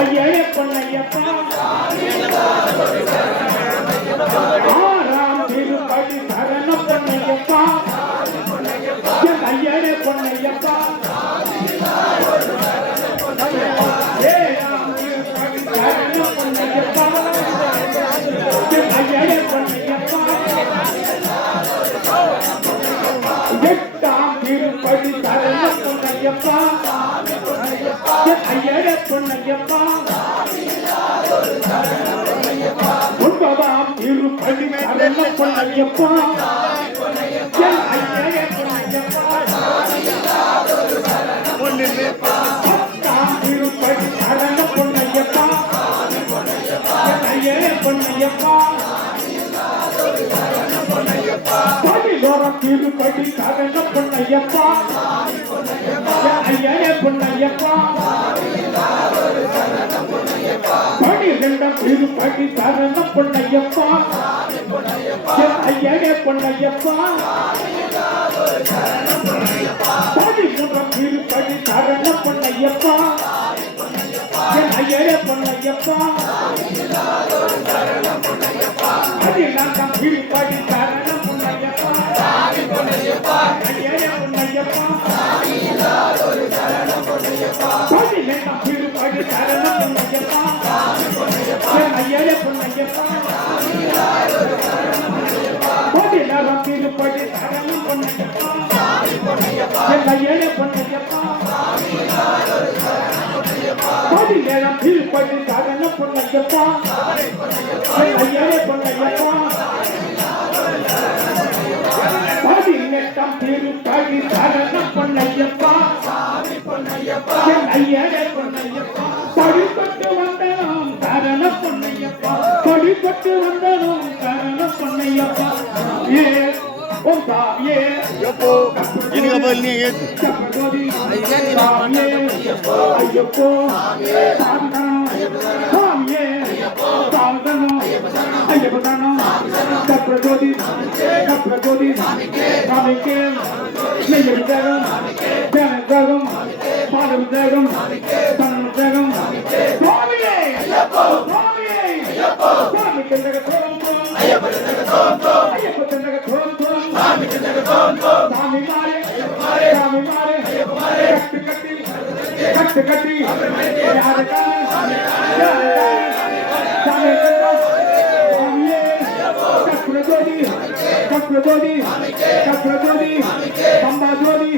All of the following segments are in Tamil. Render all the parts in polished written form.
ஐயனே பொன்னையப்பா ஆறாம் திருப்பதி சரண பொன்னையப்பா ஐயனே பொன்னையப்பா ஏழாம் திருப்பதி சரண பொன்னையப்பா ஐயனே பொன்னையப்பா எட்டாம் திருப்பதி சரண பொன்னையப்பா ஐயனே பொன்னையப்பா ஒன்பதாம் திருப்பதி சரண பொன்னையப்பா ஐயனே பொன்னையப்பா பத்தாம் திருப்பதி சரண பொன்னையப்பா ஐயனே பொன்னையப்பா பதினோராம் திருப்பதி சரண பொன்னையப்பா ஐயனே பொன்னையப்பா பனிரெண்டாம் திருப்பதி சரண பொன்னையப்பா ஐயனே பொன்னையப்பா பதிமூன்றாம் திருப்பதி சரண பொன்னையப்பா ஐயனே பொன்னையப்பா பதினான்காம் திருப்பதி சரண பொன்னையப்பா ஐயனே பொன்னையப்பா பதினெட்டாம் திருப்பதி சரண பொன்னையப்பா ஐயனே பொன்னையப்பா பதினாறாம் திருப்பதி சரண பொன்னையப்பா ஐயனே பொன்னையப்பா பதினேழாம் திருப்பதி சரண பொன்னையப்பா ஐயனே பொன்னையப்பா பதினெட்டாம் திருப்பதி சரண பொன்னையப்பா ஐயனே பொன்னையப்பா படிப்பட்டு வந்தனும் சரண பொன்னையப்பா படிப்பட்டு வந்தனும் சரண பொன்னையப்பா ஏ ஓம் சாமியே ஐயப்போ இனிங்க நீங்க சப்பகோதி சாமியே ஐயப்போ சாமியே சாமிதனோ ஐயப்பதனோ சப்பகோதி சாமிக்கே நெய்யவிதகம் ஜனதகம் பாடவிதகம் தன்னதகம் சாமியே ஐயப்போ சாமியே ஐயப்போ சாமிக்கே நகதோம் ஐயப்போ நகதோம் சாமி மாரே கட்டு கட்டி யாரு கப்ரஜோதி சம்பாஜோதி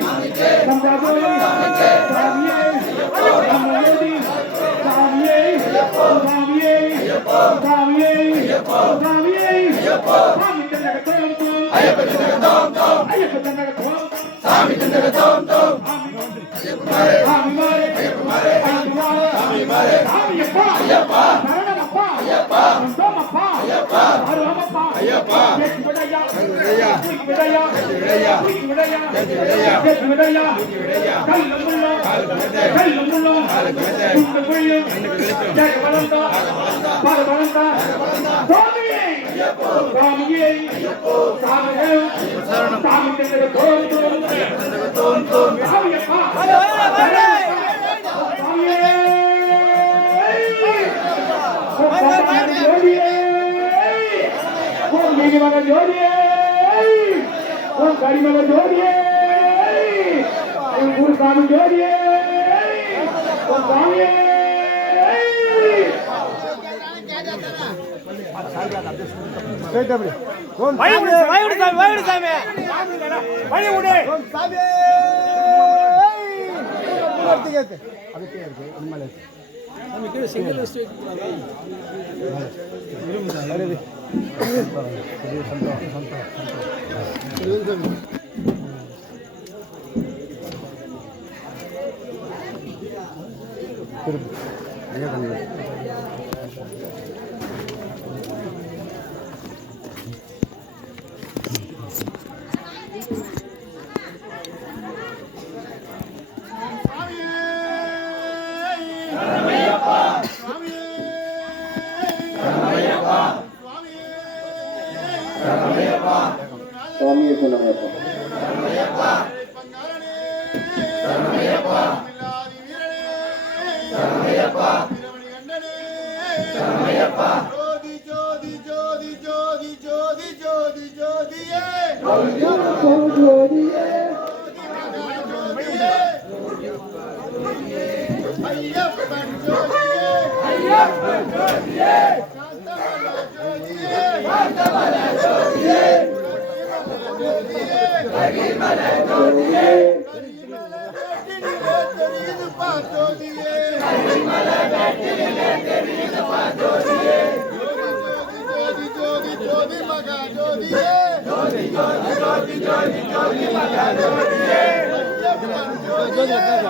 சுவாமியே சொன்னமையப்பா.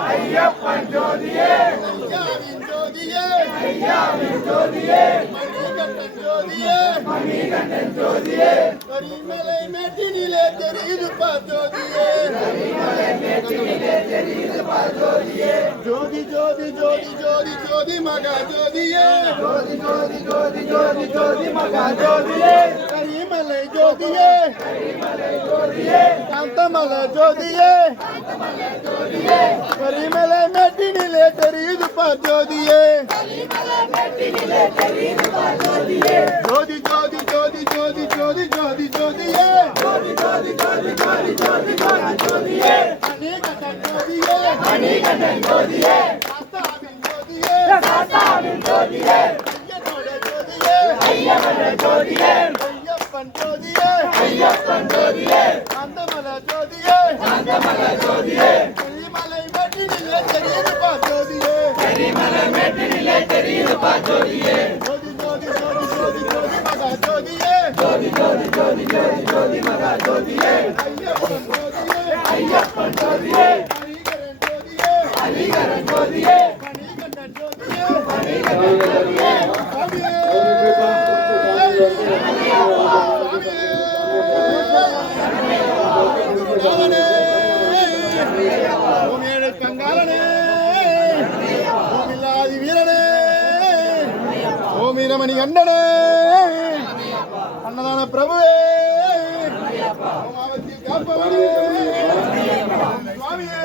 ஐயப்பன் ஜோதியே மணிகண்டன் ஜோதியே கரிமலை மேட்டினிலே தெரியுது பா ஜோதியே ஜோதி ஜோதி ஜோதி ஜோதி ஜோதி மகா ஜோதியே ஜோதி ஜோதி ஜோதி ஜோதி ஜோதி மகா ஜோதியே கரிமலை ஜோதியே காந்தமலை ஜோதியே கரிமலை மேட்டினிலே தெரியுது பா ஜோதியே ஜோதி ஜோதி ஜோதி ஜோதி ஜோதி ஜோதி ஜோதியே மணிகண்டன் ஜோதியே சாஸ்தாவின் ஜோதியே ஐயப்பன் ஜோதியே காந்தமலை ஜோதியே கரிமலை மேட்டினிலே தெரியுது பா ஜோதியே ஜோதி ஜோதி ஜோதி ஜோதி ஜோதி மகா ஜோதியே ஐயப்பன் ஜோதியே ஹரிகரன் ஜோதியே மணிகண்டன் ஜோதியே கங்காளனே வீரனே ஓம் வீரமணி கண்டனே அன்னதான பிரபுவே காப்பவனே சுவாமியே